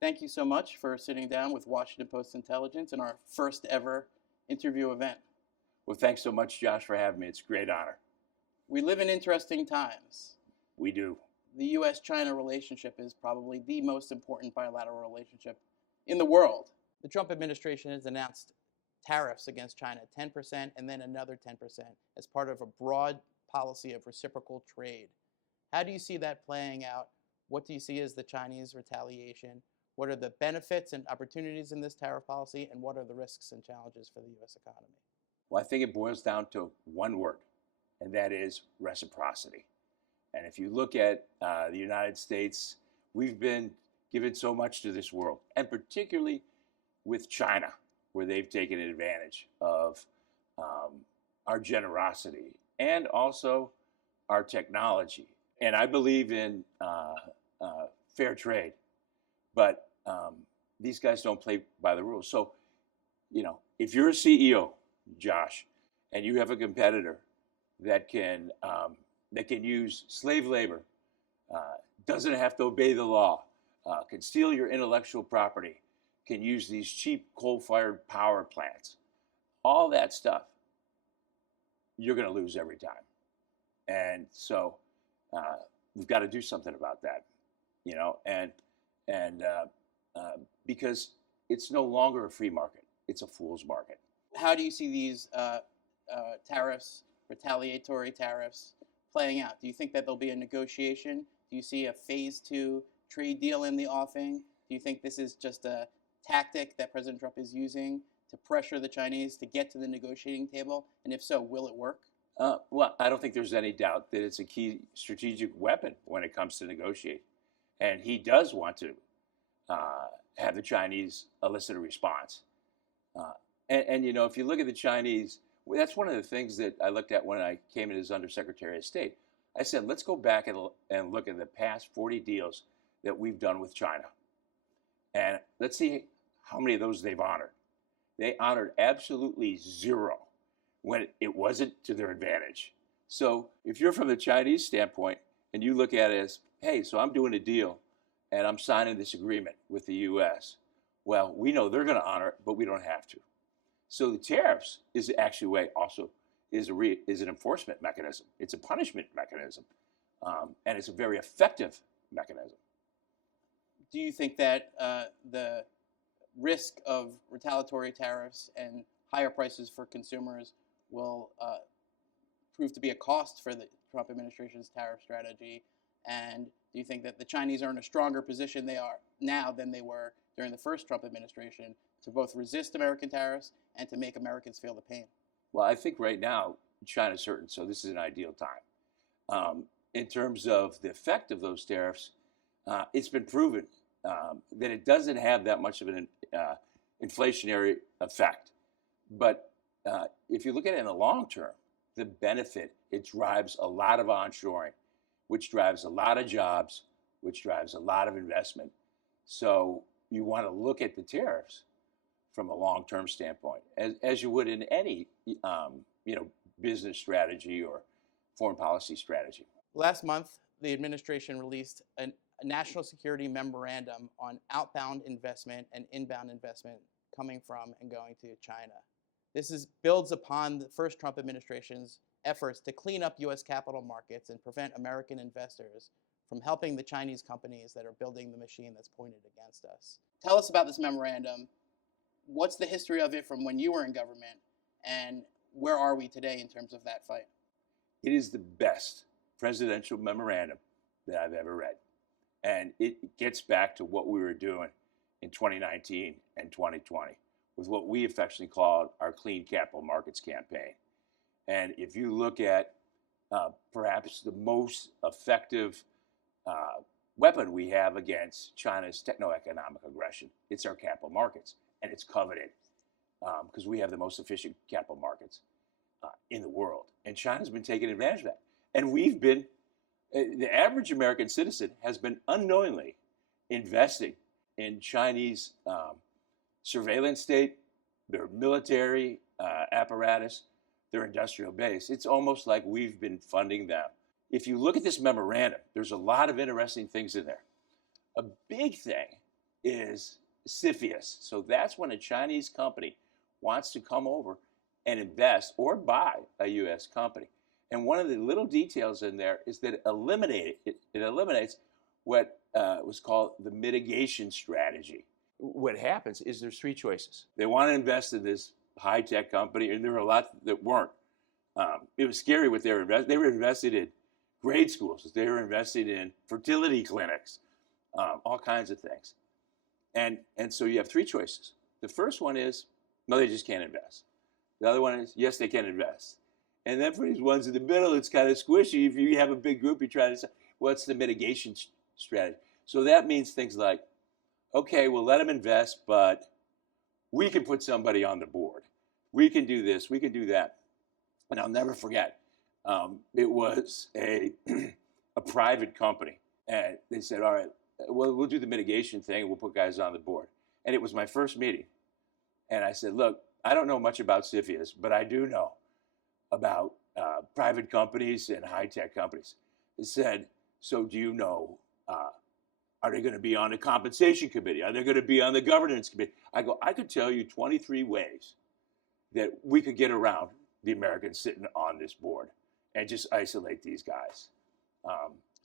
Thank you so much for sitting down with Washington Post Intelligence in our first ever interview event. Well, thanks so much, Josh, for having me. It's a great honor. We live in interesting times. We do. The US-China relationship is probably the most important bilateral relationship in the world. The Trump administration has announced tariffs against China, 10% and then another 10% as part of a broad policy of reciprocal trade. How do you see that playing out? What do you see as the Chinese retaliation? What are the benefits and opportunities in this tariff policy, and what are the risks and challenges for the U.S. economy? Well, I think it boils down to one word, and that is reciprocity. And if you look at the United States, we've been given so much to this world, and particularly with China, where they've taken advantage of our generosity and also our technology. And I believe in fair trade, but these guys don't play by the rules. So, if you're a CEO, Josh, and you have a competitor that can use slave labor, doesn't have to obey the law, can steal your intellectual property, can use these cheap coal-fired power plants, all that stuff, you're going to lose every time. And so we've got to do something about that, because it's no longer a free market. It's a fool's market. How do you see these tariffs, retaliatory tariffs, playing out? Do you think that there'll be a negotiation? Do you see a phase 2 trade deal in the offing? Do you think this is just a tactic that President Trump is using to pressure the Chinese to get to the negotiating table? And if so, will it work? Well, I don't think there's any doubt that it's a key strategic weapon when it comes to negotiate. And he does want to have the Chinese elicit a response. And if you look at the Chinese, that's one of the things that I looked at when I came in as Undersecretary of State. I said, let's go back and look at the past 40 deals that we've done with China. And let's see how many of those they've honored. They honored absolutely zero when it wasn't to their advantage. So if you're from the Chinese standpoint and you look at it as, hey, so I'm doing a deal and I'm signing this agreement with the U.S., well, we know they're going to honor it, but we don't have to. So the tariffs is actually a way also is an enforcement mechanism. It's a punishment mechanism, and it's a very effective mechanism. Do you think that the risk of retaliatory tariffs and higher prices for consumers will prove to be a cost for the Trump administration's tariff strategy? And do you think that the Chinese are in a stronger position they are now than they were during the first Trump administration to both resist American tariffs and to make Americans feel the pain? Well, I think right now China's hurting, so this is an ideal time. In terms of the effect of those tariffs, it's been proven that it doesn't have that much of an inflationary effect. But if you look at it in the long term, the benefit, it drives a lot of onshoring, which drives a lot of jobs, which drives a lot of investment. So you want to look at the tariffs from a long-term standpoint, as you would in any business strategy or foreign policy strategy. Last month, the administration released a national security memorandum on outbound investment and inbound investment coming from and going to China. This builds upon the first Trump administration's efforts to clean up U.S. capital markets and prevent American investors from helping the Chinese companies that are building the machine that's pointed against us. Tell us about this memorandum. What's the history of it from when you were in government, and where are we today in terms of that fight? It is the best presidential memorandum that I've ever read. And it gets back to what we were doing in 2019 and 2020 with what we affectionately called our Clean Capital Markets campaign. And if you look at perhaps the most effective weapon we have against China's techno-economic aggression, it's our capital markets. And it's coveted because we have the most efficient capital markets in the world. And China's been taking advantage of that. And the average American citizen has been unknowingly investing in Chinese surveillance state, their military apparatus, their industrial base. It's almost like we've been funding them. If you look at this memorandum, there's a lot of interesting things in there. A big thing is CFIUS. So that's when a Chinese company wants to come over and invest or buy a U.S. company. And one of the little details in there is that it eliminates what was called the mitigation strategy. What happens is there's three choices. They want to invest in this high-tech company, and there were a lot that weren't. It was scary what they were investing. They were invested in grade schools. They were invested in fertility clinics, all kinds of things. And so you have three choices. The first one is, no, they just can't invest. The other one is, yes, they can invest. And then for these ones in the middle, it's kind of squishy. If you have a big group, you try to say, what's the mitigation strategy? So that means things like, okay, we'll let them invest, but we can put somebody on the board. We can do this, we can do that. And I'll never forget, it was a private company. And they said, all right, well, we'll do the mitigation thing, and we'll put guys on the board. And it was my first meeting. And I said, look, I don't know much about CFIUS, but I do know about private companies and high-tech companies. They said, so do you know, are they going to be on the compensation committee? Are they going to be on the governance committee? I go, I could tell you 23 ways that we could get around the Americans sitting on this board and just isolate these guys.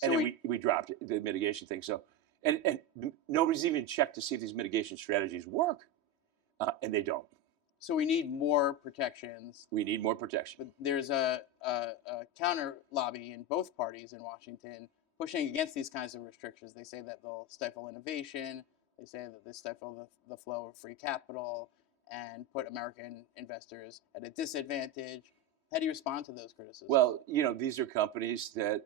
And then we dropped it, the mitigation thing. So, and nobody's even checked to see if these mitigation strategies work, and they don't. So we need more protections. We need more protection. But there's a counter lobby in both parties in Washington pushing against these kinds of restrictions. They say that they'll stifle innovation. They say that they stifle the flow of free capital and put American investors at a disadvantage. How do you respond to those criticisms? Well, you know, these are companies that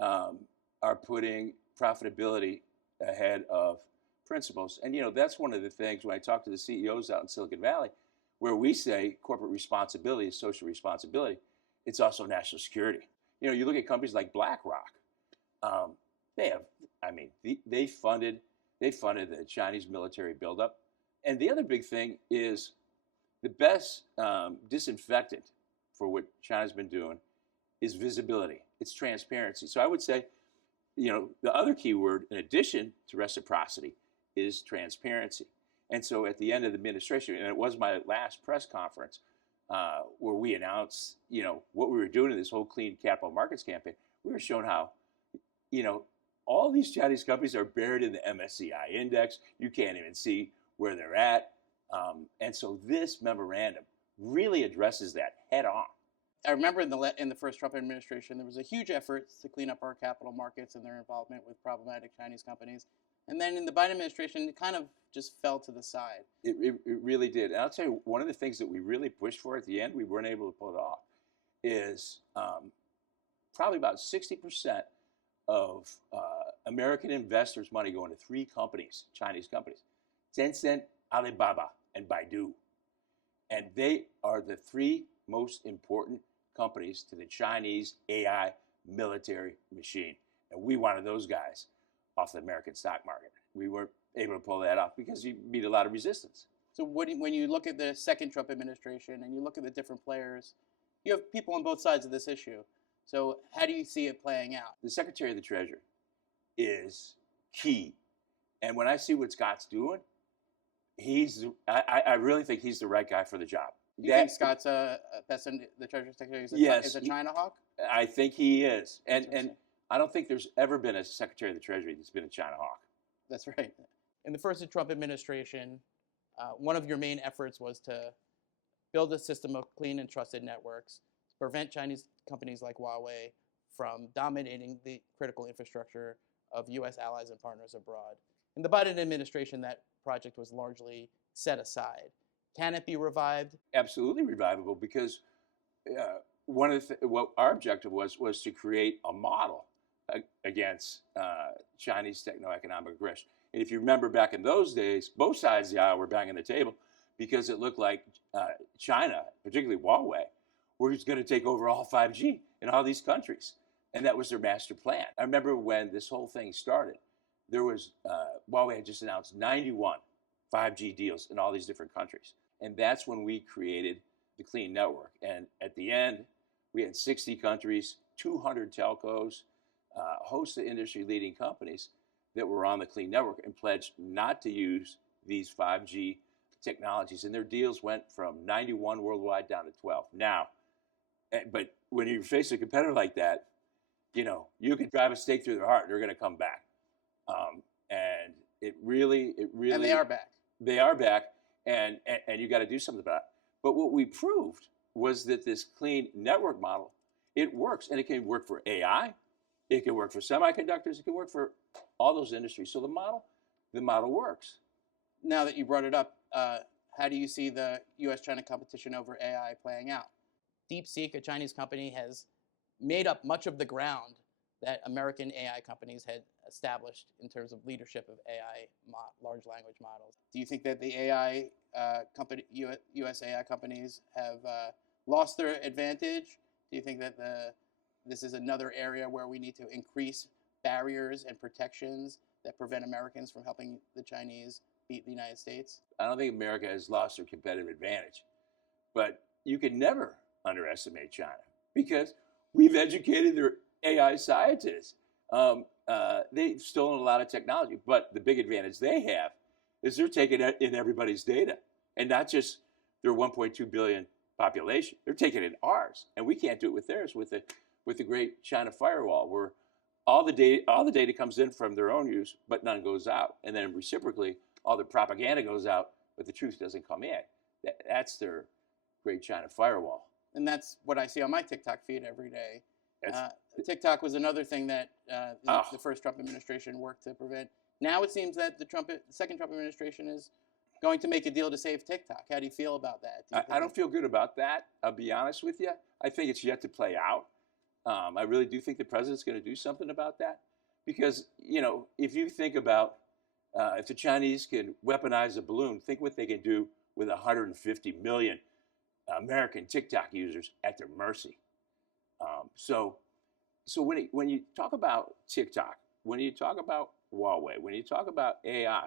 are putting profitability ahead of principles. And, you know, that's one of the things when I talk to the CEOs out in Silicon Valley, where we say corporate responsibility is social responsibility, it's also national security. You know, you look at companies like BlackRock. They have, I mean, they funded the Chinese military buildup. And the other big thing is the best disinfectant for what China's been doing is visibility. It's transparency. So I would say, you know, the other key word in addition to reciprocity is transparency. And so at the end of the administration, and it was my last press conference where we announced, you know, what we were doing in this whole clean capital markets campaign, we were showing how, you know, all these Chinese companies are buried in the MSCI index. You can't even see where they're at. And so this memorandum really addresses that head on. I remember in the first Trump administration, there was a huge effort to clean up our capital markets and their involvement with problematic Chinese companies. And then in the Biden administration, it kind of just fell to the side. It really did. And I'll tell you, one of the things that we really pushed for at the end, we weren't able to pull it off, is probably about 60% of American investors' money going to three companies, Chinese companies, Tencent, Alibaba, and Baidu. And they are the three most important companies to the Chinese AI military machine. And we wanted those guys off the American stock market. We weren't able to pull that off because you meet a lot of resistance. So when you look at the second Trump administration and you look at the different players, you have people on both sides of this issue. So how do you see it playing out? The Secretary of the Treasury is key. And when I see what Scott's doing, I really think he's the right guy for the job. You think Scott's best in the Treasury Secretary is a China hawk? I think he is. And I don't think there's ever been a Secretary of the Treasury that's been a China hawk. That's right. In the first Trump administration, one of your main efforts was to build a system of clean and trusted networks to prevent Chinese companies like Huawei from dominating the critical infrastructure of U.S. allies and partners abroad. In the Biden administration, that project was largely set aside. Can it be revived? Absolutely revivable, because one of what our objective was to create a model against Chinese techno-economic aggression. And if you remember back in those days, both sides of the aisle were banging the table because it looked like China, particularly Huawei, was going to take over all 5G in all these countries. And that was their master plan. I remember when this whole thing started, there was, Huawei had just announced 91 5G deals in all these different countries. And that's when we created the Clean Network. And at the end, we had 60 countries, 200 telcos, a host of industry-leading companies that were on the clean network and pledged not to use these 5G technologies, and their deals went from 91 worldwide down to 12. Now, but when you face a competitor like that, you can drive a stake through their heart; they're going to come back. And it really, And they are back. They are back, and you got to do something about it. But what we proved was that this clean network model, it works, and it can work for AI, it can work for semiconductors, it can work for all those industries. So the model works. Now that you brought it up, how do you see the U.S.-China competition over AI playing out? DeepSeek, a Chinese company, has made up much of the ground that American AI companies had established in terms of leadership of AI large language models. Do you think that the U.S. AI companies have lost their advantage? Do you think that this is another area where we need to increase barriers and protections that prevent Americans from helping the Chinese beat the United States? I don't think America has lost their competitive advantage, but you can never underestimate China because we've educated their AI scientists. They've stolen a lot of technology, but the big advantage they have is they're taking in everybody's data, and not just their 1.2 billion population. They're taking in ours, and we can't do it with theirs with the Great China Firewall, where all the data comes in from their own use, but none goes out, and then reciprocally, all the propaganda goes out, but the truth doesn't come in. That's their Great China Firewall. And that's what I see on my TikTok feed every day. TikTok was another thing that the first Trump administration worked to prevent. Now it seems that the second Trump administration is going to make a deal to save TikTok. How do you feel about that? I don't feel good about that. I'll be honest with you. I think it's yet to play out. I really do think the president's going to do something about that. Because, if you think about if the Chinese can weaponize a balloon, think what they can do with 150 million American TikTok users at their mercy. So when you talk about TikTok, when you talk about Huawei, when you talk about AI,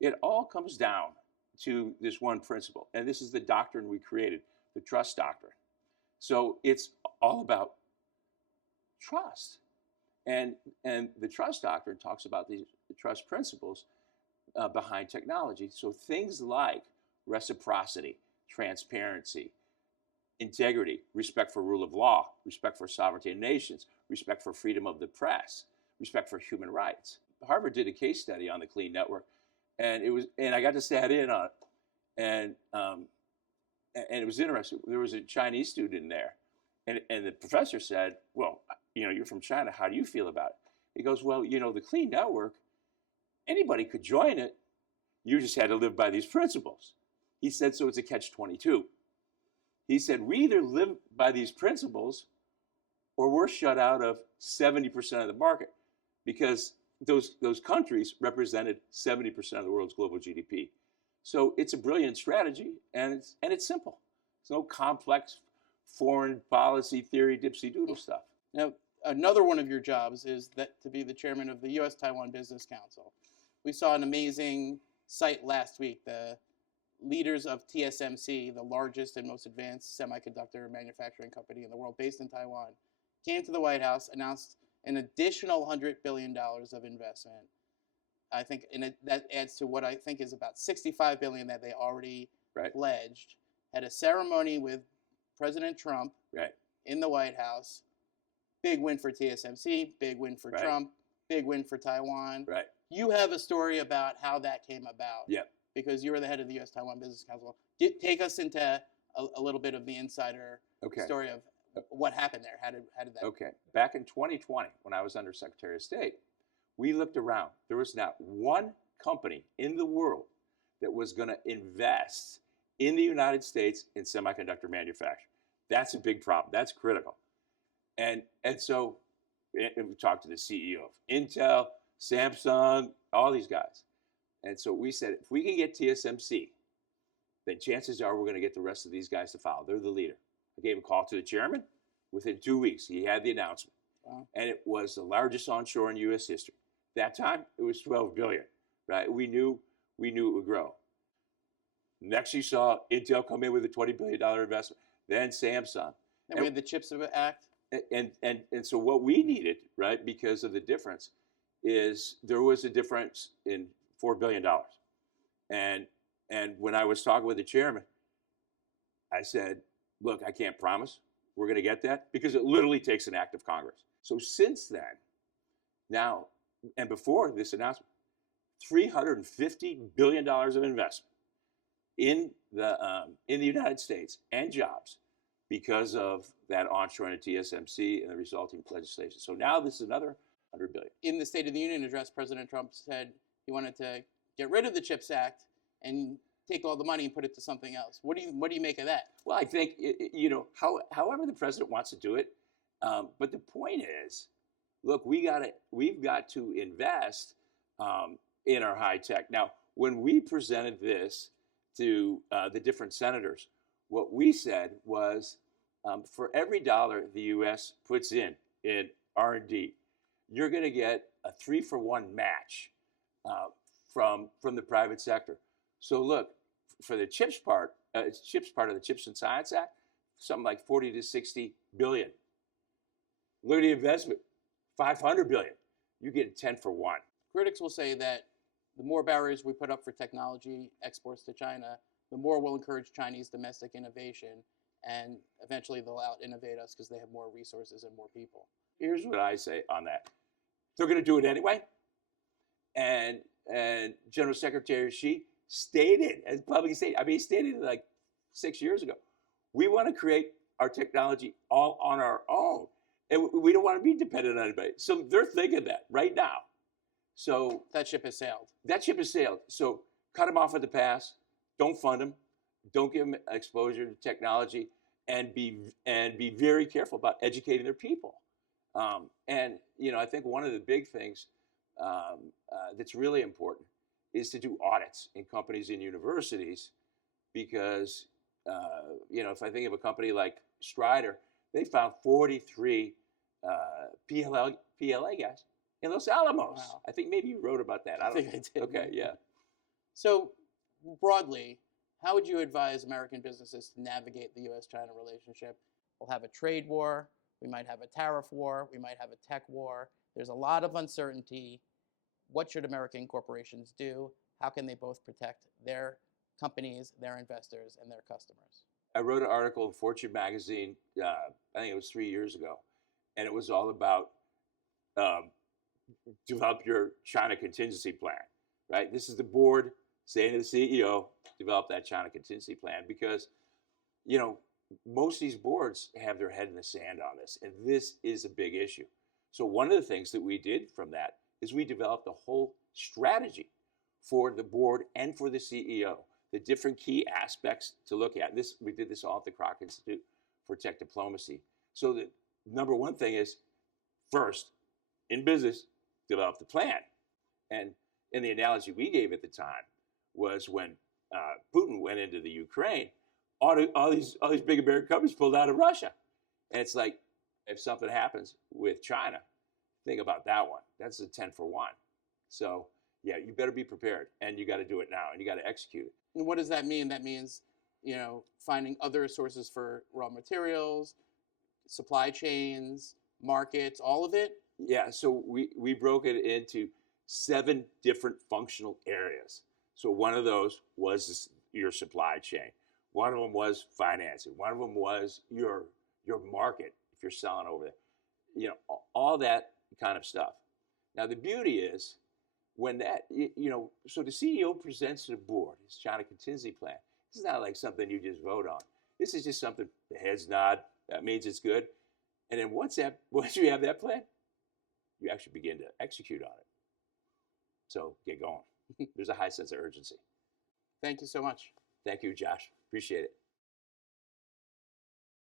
it all comes down to this one principle. And this is the doctrine we created, the trust doctrine. So it's all about trust. And the trust doctrine talks about the trust principles behind technology. So things like reciprocity, transparency, integrity, respect for rule of law, respect for sovereignty of nations, respect for freedom of the press, respect for human rights. Harvard did a case study on the Clean Network, and I got to sat in on it, and it was interesting. There was a Chinese student in there, and the professor said, "Well, you're from China. How do you feel about it?" He goes, "Well, the Clean Network, anybody could join it. You just had to live by these principles." He said, "So it's a catch-22." He said, "We either live by these principles or we're shut out of 70% of the market, because those countries represented 70% of the world's global GDP. So it's a brilliant strategy, and it's simple. It's no complex foreign policy theory, dipsy-doodle stuff. Now, another one of your jobs is to be the chairman of the U.S.-Taiwan Business Council. We saw an amazing site last week. The leaders of TSMC, the largest and most advanced semiconductor manufacturing company in the world based in Taiwan, came to the White House, announced an additional $100 billion of investment. I think that adds to what I think is about $65 billion that they already pledged. Had a ceremony with President Trump in the White House. Big win for TSMC, big win for Trump, big win for Taiwan. You have a story about how that came about. Because you were the head of the U.S.-Taiwan Business Council. Take us into a little bit of the insider story of what happened there. How did that? Okay. Back in 2020, when I was Undersecretary of State, we looked around. There was not one company in the world that was going to invest in the United States in semiconductor manufacturing. That's a big problem. That's critical. And so we talked to the CEO of Intel, Samsung, all these guys. And so we said, if we can get TSMC, then chances are we're going to get the rest of these guys to follow. They're the leader. I gave a call to the chairman. Within 2 weeks, he had the announcement. Wow. And it was the largest onshore in U.S. history. That time, it was $12 billion, right? We knew it would grow. Next, you saw Intel come in with a $20 billion investment, then Samsung. And we had the CHIPS Act. And so what we needed, right, because of the difference, is there was a difference in $4 billion. And when I was talking with the chairman, I said, look, I can't promise we're going to get that because it literally takes an act of Congress. So since then, now, and before this announcement, $350 billion of investment in the United States and jobs because of that onshoring of TSMC and the resulting legislation. So now this is another $100 billion. In the State of the Union address, President Trump said he wanted to get rid of the CHIPS Act and take all the money and put it to something else. What do you make of that? Well, I think however the president wants to do it, but the point is, look, we've got to invest in our high tech. Now, when we presented this to the different senators, what we said was, for every dollar the U.S. puts in R&D, you're going to get a 3-for-1 match from the private sector. So look, for the CHIPS part of the Chips and Science Act, something like 40 to 60 billion. Look at the investment, 500 billion. You get 10-for-1. Critics will say that the more barriers we put up for technology exports to China, the more we'll encourage Chinese domestic innovation, and eventually they'll out-innovate us because they have more resources and more people. Here's what I say on that. They're going to do it anyway. And General Secretary Xi stated, as publicly stated, he stated it like 6 years ago, we want to create our technology all on our own. And we don't want to be dependent on anybody. So they're thinking that right now. So that ship has sailed. That ship has sailed. So cut them off at the pass. Don't fund them. Don't give them exposure to technology, and be very careful about educating their people. And I think one of the big things that's really important is to do audits in companies and universities, because if I think of a company like Strider, they found 43 PLA gas in Los Alamos. Wow. I think maybe you wrote about that. I think I did. Okay, yeah. So broadly, how would you advise American businesses to navigate the U.S.-China relationship? We'll have a trade war. We might have a tariff war. We might have a tech war. There's a lot of uncertainty. What should American corporations do? How can they both protect their companies, their investors, and their customers? I wrote an article in Fortune magazine, I think it was 3 years ago, and it was all about develop your China contingency plan, right? This is the board saying to the CEO, develop that China contingency plan, because, most of these boards have their head in the sand on this, and this is a big issue. So one of the things that we did from that is we developed a whole strategy for the board and for the CEO, the different key aspects to look at. We did this all at the Krach Institute for Tech Diplomacy. So the number one thing is, first, in business, develop the plan. And the analogy we gave at the time was when Putin went into the Ukraine, all these big American companies pulled out of Russia. And it's like, if something happens with China, think about that one. That's a 10-for-1. So yeah, you better be prepared, and you got to do it now, and you got to execute it. And what does that mean? That means, finding other sources for raw materials, supply chains, markets, all of it? Yeah, so we broke it into 7 different functional areas. So one of those was your supply chain. One of them was financing. One of them was your market, if you're selling over there. All that kind of stuff. Now, the beauty is, when that, so the CEO presents to the board his China contingency plan. This is not like something you just vote on. This is just something the heads nod. That means it's good. And then once you have that plan, you actually begin to execute on it. So get going. There's a high sense of urgency. Thank you so much. Thank you, Josh. Appreciate it.